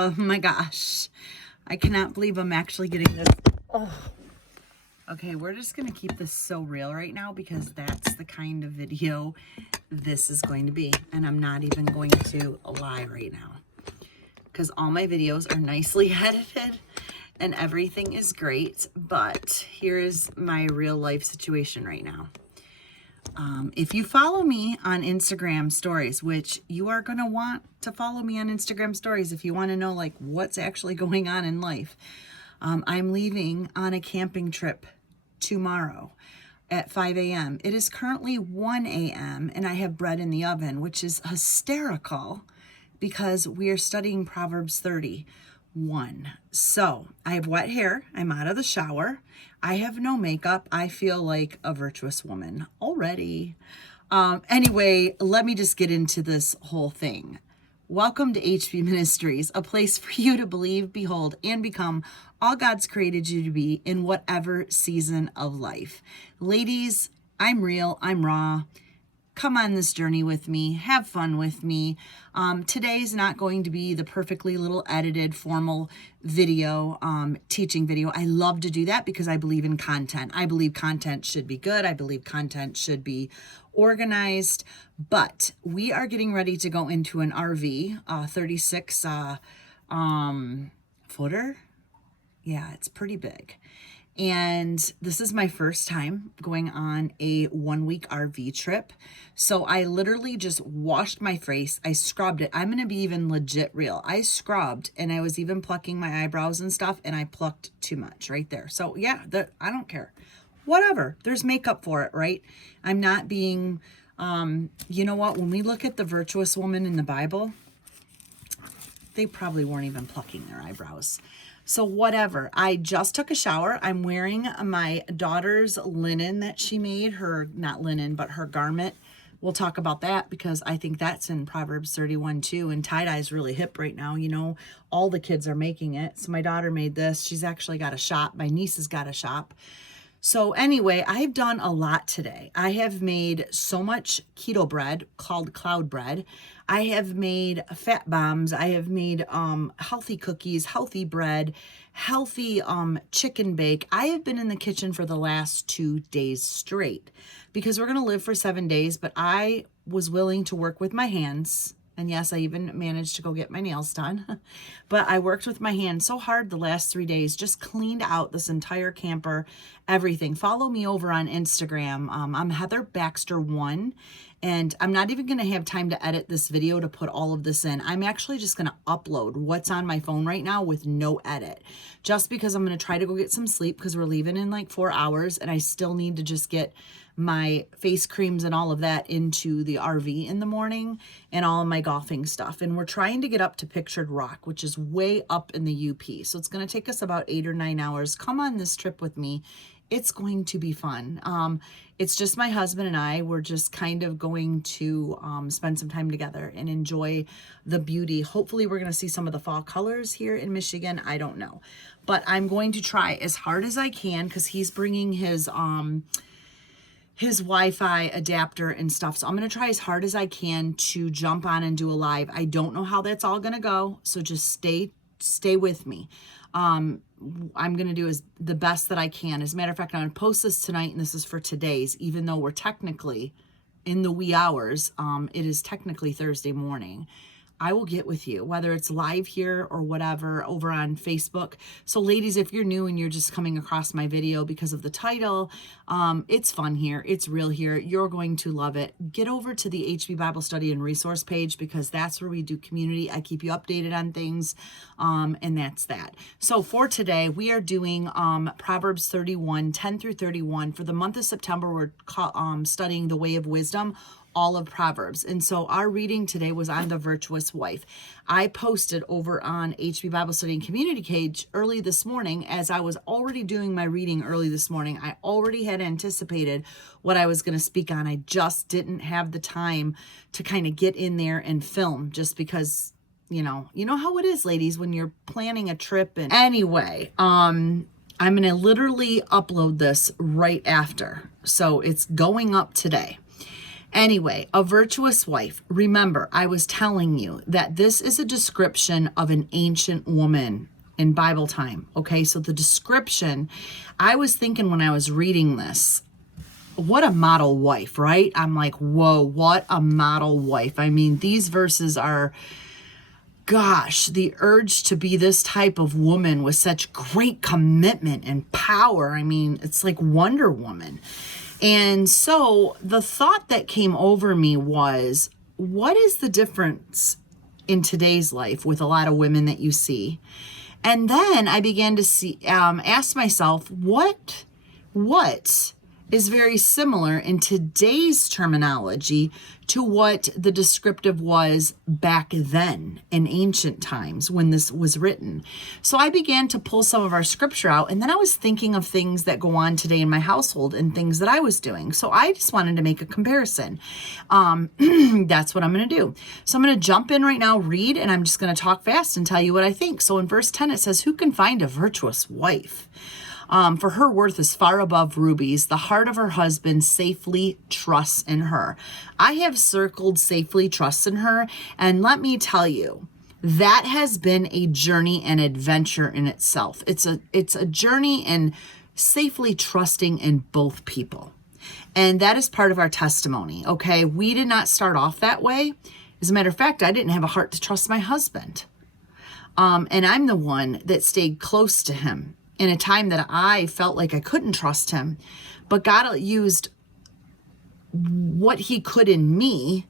Oh my gosh. I cannot believe I'm actually getting this. Oh. Okay, we're just going to keep this so real right now because that's the kind of video this is going to be. And I'm not even going to lie right now because all my videos are nicely edited and everything is great. But here is my real life situation right now. If you follow me on Instagram stories, which you are going to want to follow me on Instagram stories if you want to know like what's actually going on in life. I'm leaving on a camping trip tomorrow at 5 a.m. It is currently 1 a.m. and I have bread in the oven, which is hysterical because we are studying Proverbs 31. So I have wet hair. I'm out of the shower. I have no makeup. I feel like a virtuous woman already. Anyway, let me just get into this whole thing. Welcome to HB Ministries, a place for you to believe, behold, and become all God's created you to be in whatever season of life. Ladies, I'm real, I'm raw. Come on this journey with me. Have fun with me. Today's not going to be the perfectly little edited formal video, teaching video. I love to do that because I believe in content. I believe content should be good. I believe content should be organized. But we are getting ready to go into an RV, 36 footer. Yeah, it's pretty big. And this is my first time going on a 1-week RV trip. So I literally just washed my face. I scrubbed it. I'm going to be even legit real. I scrubbed and I was even plucking my eyebrows and stuff and I plucked too much right there. So yeah, I don't care. Whatever. There's makeup for it, right? I'm not being, you know what? When we look at the virtuous woman in the Bible, they probably weren't even plucking their eyebrows. So whatever, I just took a shower. I'm wearing my daughter's linen that she made, her, not linen, but her garment. We'll talk about that because I think that's in Proverbs 31 too. And tie-dye is really hip right now. You know, all the kids are making it. So my daughter made this. She's actually got a shop. My niece has got a shop. So anyway, I've done a lot today. I have made so much keto bread called cloud bread. I have made fat bombs. I have made healthy cookies, healthy bread, healthy chicken bake. I have been in the kitchen for the last 2 days straight because we're going to live for 7 days, but I was willing to work with my hands. And yes, I even managed to go get my nails done. But I worked with my hands so hard the last 3 days, just cleaned out this entire camper, everything. Follow me over on Instagram. I'm Heather Baxter 1. And I'm not even going to have time to edit this video to put all of this in. I'm actually just going to upload what's on my phone right now with no edit. Just because I'm going to try to go get some sleep because we're leaving in like 4 hours. And I still need to just get my face creams and all of that into the RV in the morning and all of my golfing stuff. And we're trying to get up to Pictured Rock, which is way up in the UP. So it's going to take us about 8 or 9 hours. Come on this trip with me. It's going to be fun. It's just my husband and I. We're just kind of going to spend some time together and enjoy the beauty. Hopefully we're going to see some of the fall colors here in Michigan. I don't know. But I'm going to try as hard as I can because he's bringing his Wi-Fi adapter and stuff. So I'm going to try as hard as I can to jump on and do a live. I don't know how that's all going to go. So just stay with me. I'm going to do the best that I can. As a matter of fact, I'm going to post this tonight, and this is for today's, even though we're technically in the wee hours. It is technically Thursday morning. I will get with you, whether it's live here or whatever, over on Facebook. So ladies, if you're new and you're just coming across my video because of the title, it's fun here. It's real here. You're going to love it. Get over to the HB Bible Study and Resource page because that's where we do community. I keep you updated on things, and that's that. So for today, we are doing Proverbs 31, 10 through 31. For the month of September, we're studying the way of wisdom, all of Proverbs. And so our reading today was on the virtuous wife. I posted over on HB Bible Study and Community page early this morning. As I was already doing my reading early this morning, I already had anticipated what I was going to speak on. I just didn't have the time to kind of get in there and film just because, you know how it is, ladies, when you're planning a trip. And anyway, I'm going to literally upload this right after. So it's going up today. Anyway, a virtuous wife. Remember, I was telling you that this is a description of an ancient woman in Bible time. Okay, so the description, I was thinking when I was reading this, what a model wife, right? I'm like, whoa, what a model wife. I mean, these verses are, gosh, the urge to be this type of woman with such great commitment and power. I mean, it's like Wonder Woman. And so the thought that came over me was, what is the difference in today's life with a lot of women that you see? And then I began to ask myself, what is very similar in today's terminology to what the descriptive was back then in ancient times when this was written. So I began to pull some of our scripture out, and then I was thinking of things that go on today in my household and things that I was doing. So I just wanted to make a comparison. That's what I'm going to do. So I'm going to jump in right now, read, and I'm just going to talk fast and tell you what I think. So in verse 10, it says, "Who can find a virtuous wife? For her worth is far above rubies. The heart of her husband safely trusts in her." I have circled safely trusts in her. And let me tell you, that has been a journey and adventure in itself. It's a journey in safely trusting in both people. And that is part of our testimony. Okay. We did not start off that way. As a matter of fact, I didn't have a heart to trust my husband. And I'm the one that stayed close to him in a time that I felt like I couldn't trust him. But God used what he could in me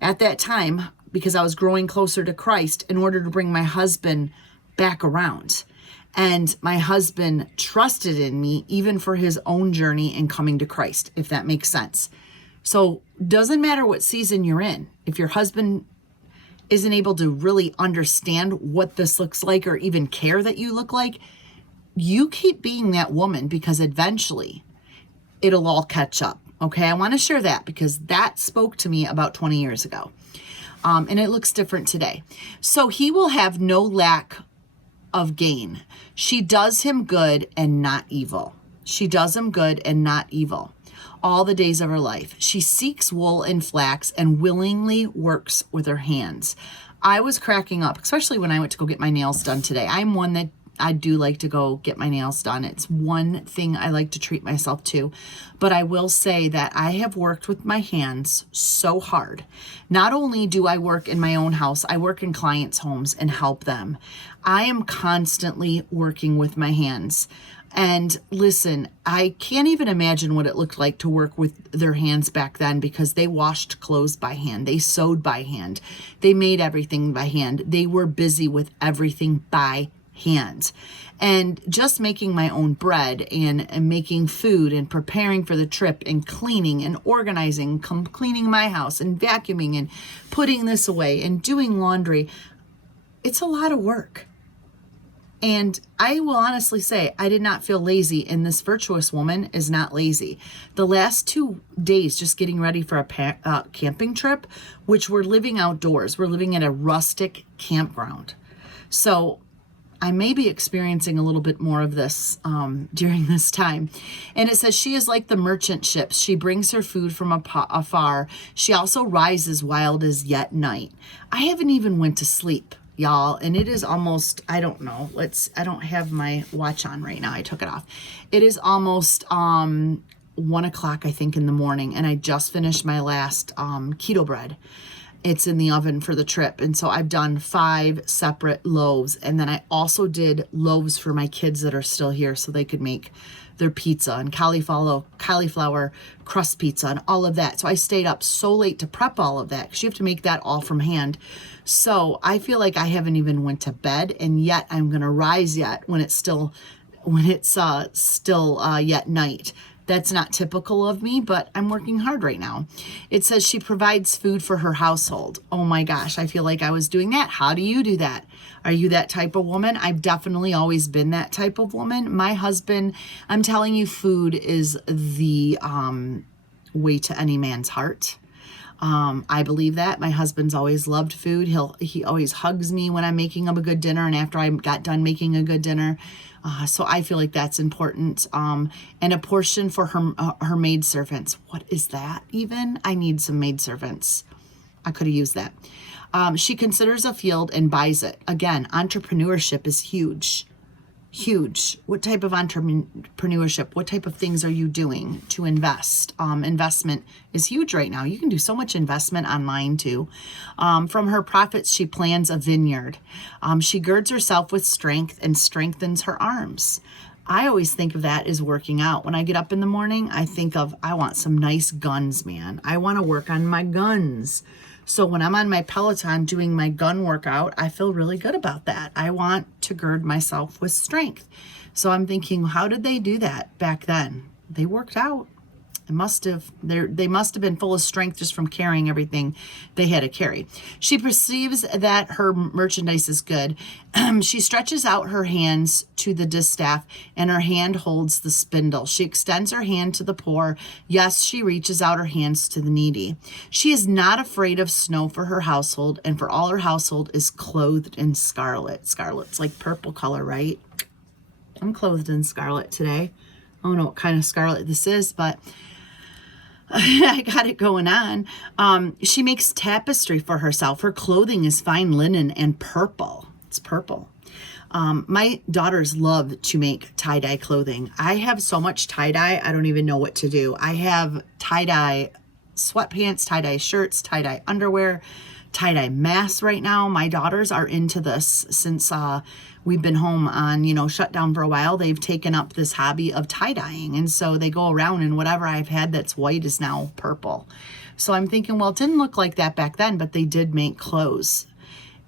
at that time, because I was growing closer to Christ, in order to bring my husband back around. And my husband trusted in me even for his own journey in coming to Christ, if that makes sense. So doesn't matter what season you're in. If your husband isn't able to really understand what this looks like or even care that you look like, you keep being that woman, because eventually it'll all catch up. Okay, I want to share that because that spoke to me about 20 years ago. And it looks different today. So he will have no lack of gain. She does him good and not evil. She does him good and not evil all the days of her life. She seeks wool and flax and willingly works with her hands. I was cracking up, especially when I went to go get my nails done today. I'm one that I do like to go get my nails done. It's one thing I like to treat myself to. But I will say that I have worked with my hands so hard. Not only do I work in my own house, I work in clients' homes and help them. I am constantly working with my hands. And listen, I can't even imagine what it looked like to work with their hands back then, because they washed clothes by hand. They sewed by hand. They made everything by hand. They were busy with everything by hand. And just making my own bread and making food and preparing for the trip and cleaning and organizing, cleaning my house and vacuuming and putting this away and doing laundry. It's a lot of work. And I will honestly say, I did not feel lazy, and this virtuous woman is not lazy. The last 2 days, just getting ready for a camping trip, which we're living outdoors. We're living at a rustic campground. So I may be experiencing a little bit more of this during this time. And it says, she is like the merchant ships. She brings her food from afar. She also rises wild as yet night. I haven't even went to sleep, y'all. And it is almost, I don't know. I don't have my watch on right now. I took it off. It is almost 1 o'clock, I think, in the morning. And I just finished my last keto bread. It's in the oven for the trip. And so I've done 5 separate loaves. And then I also did loaves for my kids that are still here so they could make their pizza and cauliflower crust pizza and all of that. So I stayed up so late to prep all of that, because you have to make that all from hand. So I feel like I haven't even went to bed, and yet I'm going to rise yet when it's still yet night. That's not typical of me, but I'm working hard right now. It says she provides food for her household. Oh my gosh, I feel like I was doing that. How do you do that? Are you that type of woman? I've definitely always been that type of woman. My husband, I'm telling you, food is the way to any man's heart. I believe that. My husband's always loved food. He always hugs me when I'm making him a good dinner and after I got done making a good dinner. So I feel like that's important. And a portion for her maidservants. What is that even? I need some maidservants. I could have used that. She considers a field and buys it. Again, entrepreneurship is huge. Huge. What type of entrepreneurship? What type of things are you doing to invest? Investment is huge right now. You can do so much investment online too. From her profits, she plans a vineyard. She girds herself with strength and strengthens her arms. I always think of that as working out. When I get up in the morning, I think of, I want some nice guns, man. I want to work on my guns. So when I'm on my Peloton doing my gun workout, I feel really good about that. I want to gird myself with strength. So I'm thinking, how did they do that back then? They worked out. They must have been full of strength just from carrying everything they had to carry. She perceives that her merchandise is good. She stretches out her hands to the distaff, and her hand holds the spindle. She extends her hand to the poor. Yes, she reaches out her hands to the needy. She is not afraid of snow for her household, and for all her household is clothed in scarlet. Scarlet's like purple color, right? I'm clothed in scarlet today. I don't know what kind of scarlet this is, but I got it going on. She makes tapestry for herself. Her clothing is fine linen and purple. It's purple. My daughters love to make tie-dye clothing. I have so much tie-dye, I don't even know what to do. I have tie-dye sweatpants, tie-dye shirts, tie-dye underwear, tie-dye masks right now. My daughters are into this since we've been home on, shut down for a while. They've taken up this hobby of tie-dyeing. And so they go around and whatever I've had that's white is now purple. So I'm thinking, well, it didn't look like that back then, but they did make clothes.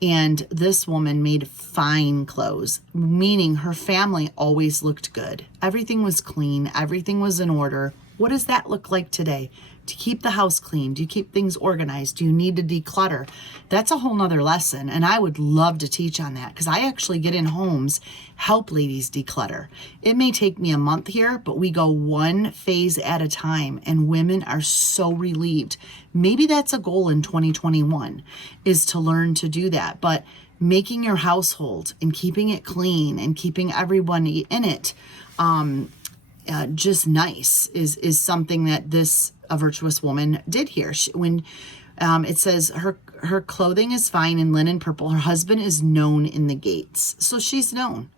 And this woman made fine clothes, meaning her family always looked good. Everything was clean. Everything was in order. What does that look like today? To keep the house clean? Do you keep things organized? Do you need to declutter? That's a whole nother lesson. And I would love to teach on that because I actually get in homes, help ladies declutter. It may take me a month here, but we go one phase at a time and women are so relieved. Maybe that's a goal in 2021 is to learn to do that. But making your household and keeping it clean and keeping everyone in it just nice is something that a virtuous woman did here. When it says her clothing is fine in linen purple, her husband is known in the gates. So she's known.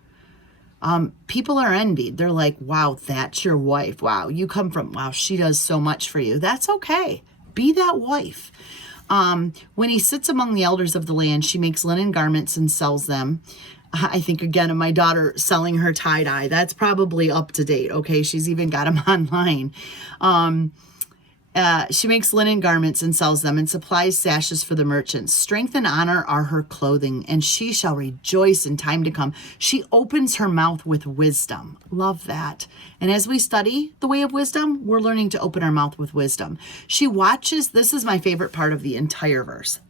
People are envied. They're like, wow, that's your wife. Wow, you come from, wow, she does so much for you. That's okay. Be that wife. When he sits among the elders of the land, she makes linen garments and sells them. I think again of my daughter selling her tie-dye. That's probably up to date. Okay. She's even got them online. She makes linen garments and sells them and supplies sashes for the merchants. Strength and honor are her clothing, and she shall rejoice in time to come. She opens her mouth with wisdom. Love that. And as we study the way of wisdom, we're learning to open our mouth with wisdom. She watches. This is my favorite part of the entire verse.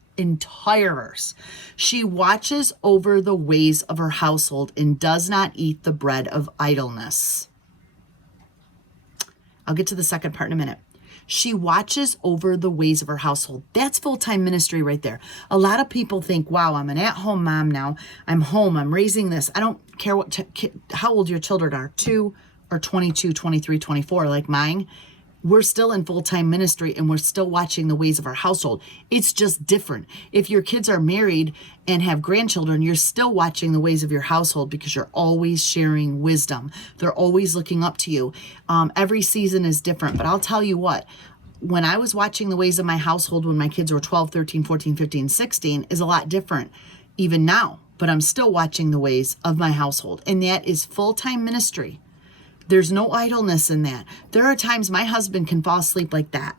She watches over the ways of her household and does not eat the bread of idleness. I'll get to the second part in a minute. She watches over the ways of her household. That's full-time ministry right there. A lot of people think, wow, I'm an at-home mom now. I'm home. I'm raising this. I don't care how old your children are, 2 or 22, 23, 24, like mine. We're still in full-time ministry and we're still watching the ways of our household. It's just different. If your kids are married and have grandchildren, you're still watching the ways of your household because you're always sharing wisdom. They're always looking up to you. Every season is different, but I'll tell you what, when I was watching the ways of my household when my kids were 12, 13, 14, 15, 16 is a lot different even now, but I'm still watching the ways of my household. And that is full-time ministry. There's no idleness in that. There are times my husband can fall asleep like that.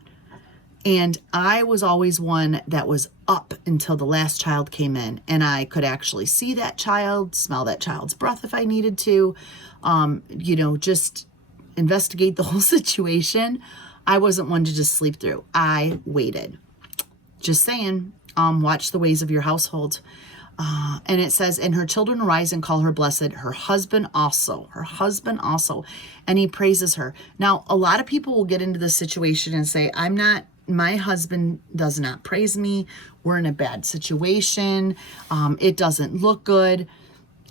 And I was always one that was up until the last child came in. And I could actually see that child, smell that child's breath if I needed to, just investigate the whole situation. I wasn't one to just sleep through. I waited. Just saying, watch the ways of your household. And it says, and her children arise and call her blessed, her husband also, and he praises her. Now, a lot of people will get into this situation and say, I'm not my husband does not praise me. We're in a bad situation. It doesn't look good.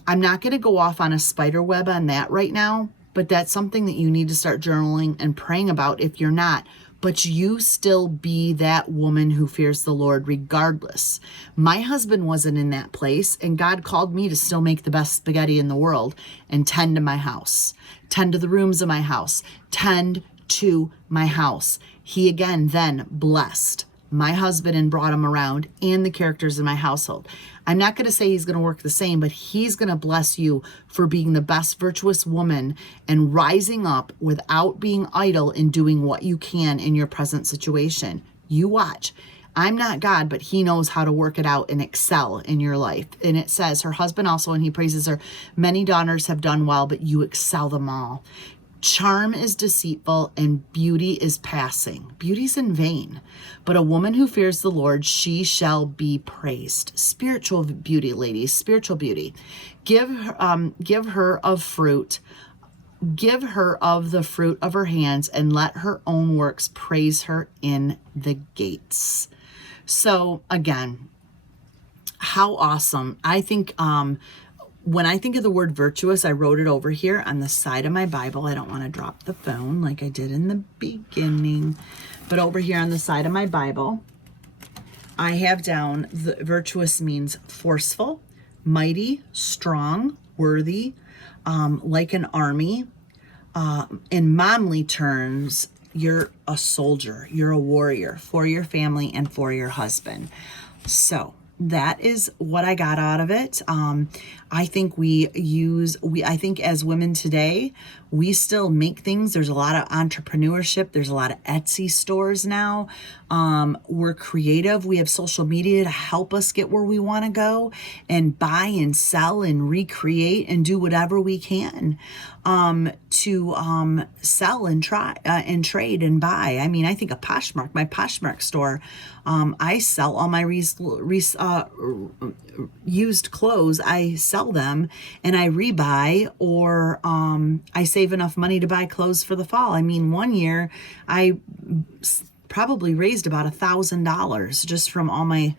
I'm not going to go off on a spider web on that right now, but that's something that you need to start journaling and praying about if you're not. But you still be that woman who fears the Lord regardless. My husband wasn't in that place, and God called me to still make the best spaghetti in the world and tend to my house, tend to the rooms of my house, tend to my house. He again then blessed my husband and brought him around and the characters in my household. I'm not going to say he's going to work the same, but he's going to bless you for being the best virtuous woman and rising up without being idle and doing what you can in your present situation. You watch. I'm not God, but he knows how to work it out and excel in your life. And it says her husband also, and he praises her, many daughters have done well, but you excel them all. Charm is deceitful and beauty is passing. Beauty's in vain. But a woman who fears the Lord, she shall be praised. Spiritual beauty, ladies, spiritual beauty. Give her of fruit. Give her of the fruit of her hands, and let her own works praise her in the gates. So again, how awesome. I think, when I think of the word virtuous, I wrote it over here on the side of my Bible. I don't want to drop the phone like I did in the beginning, but over here on the side of my Bible, I have down the virtuous means forceful, mighty, strong, worthy, like an army. In momly terms, you're a soldier, you're a warrior for your family and for your husband. So that is what I got out of it. I think I think as women today, we still make things. There's a lot of entrepreneurship. There's a lot of Etsy stores now. We're creative. We have social media to help us get where we want to go and buy and sell and recreate and do whatever we can to sell and try and trade and buy. I mean, I think of Poshmark, my Poshmark store. I sell all my used clothes. I sell them and I rebuy, or I save enough money to buy clothes for the fall. I mean, one year I probably raised about $1,000 just from all my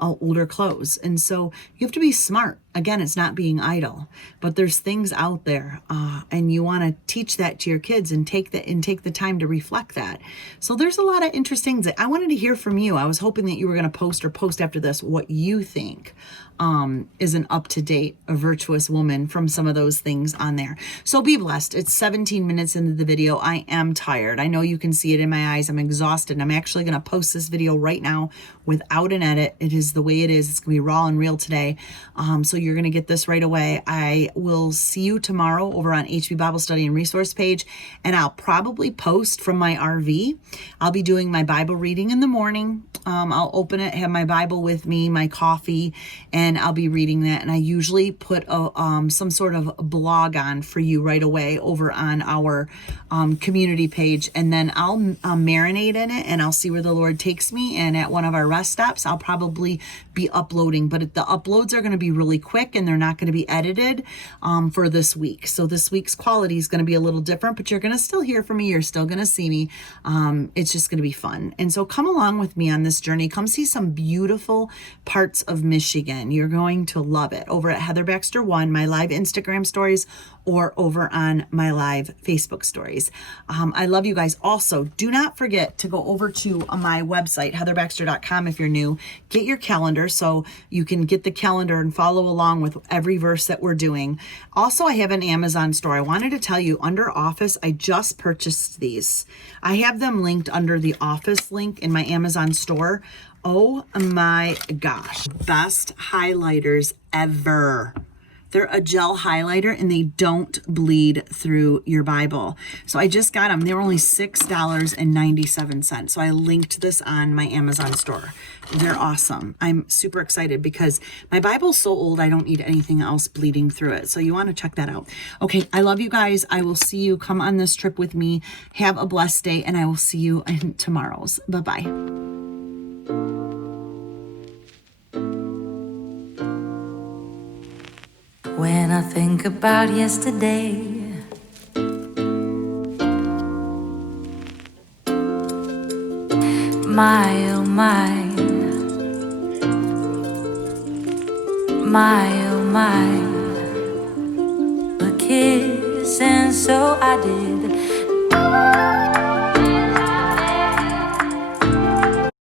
older clothes. And so you have to be smart. Again, it's not being idle, but there's things out there, and you want to teach that to your kids and take the time to reflect that. So there's a lot of interesting things. I wanted to hear from you. I was hoping that you were going to post after this what you think is an up-to-date, a virtuous woman from some of those things on there. So be blessed. It's 17 minutes into the video. I am tired. I know you can see it in my eyes. I'm exhausted. I'm actually going to post this video right now without an edit. It is the way it is. It's going to be raw and real today. So you're going to get this right away. I will see you tomorrow over on HB Bible Study and Resource page, and I'll probably post from my RV. I'll be doing my Bible reading in the morning. I'll open it, have my Bible with me, my coffee, and I'll be reading that. And I usually put some sort of blog on for you right away over on our community page. And then I'll marinate in it, and I'll see where the Lord takes me. And at one of our rest stops, I'll probably be uploading. But the uploads are going to be really quick, and they're not going to be edited for this week. So this week's quality is going to be a little different, but you're going to still hear from me. You're still going to see me. It's just going to be fun. And so come along with me on this journey. Come see some beautiful parts of Michigan. You're going to love it over at Heather Baxter 1, my live Instagram stories, or over on my live Facebook stories. I love you guys. Also, do not forget to go over to my website, heatherbaxter.com, if you're new. Get your calendar so you can get the calendar and follow along with every verse that we're doing. Also, I have an Amazon store. I wanted to tell you, under Office, I just purchased these. I have them linked under the Office link in my Amazon store. Oh my gosh, best highlighters ever. They're a gel highlighter and they don't bleed through your Bible. So I just got them. They were only $6.97. So I linked this on my Amazon store. They're awesome. I'm super excited because my Bible's so old, I don't need anything else bleeding through it. So you want to check that out. Okay, I love you guys. I will see you. Come on this trip with me. Have a blessed day, and I will see you in tomorrow's. Bye-bye. When I think about yesterday, My oh my, a kiss, and so I did.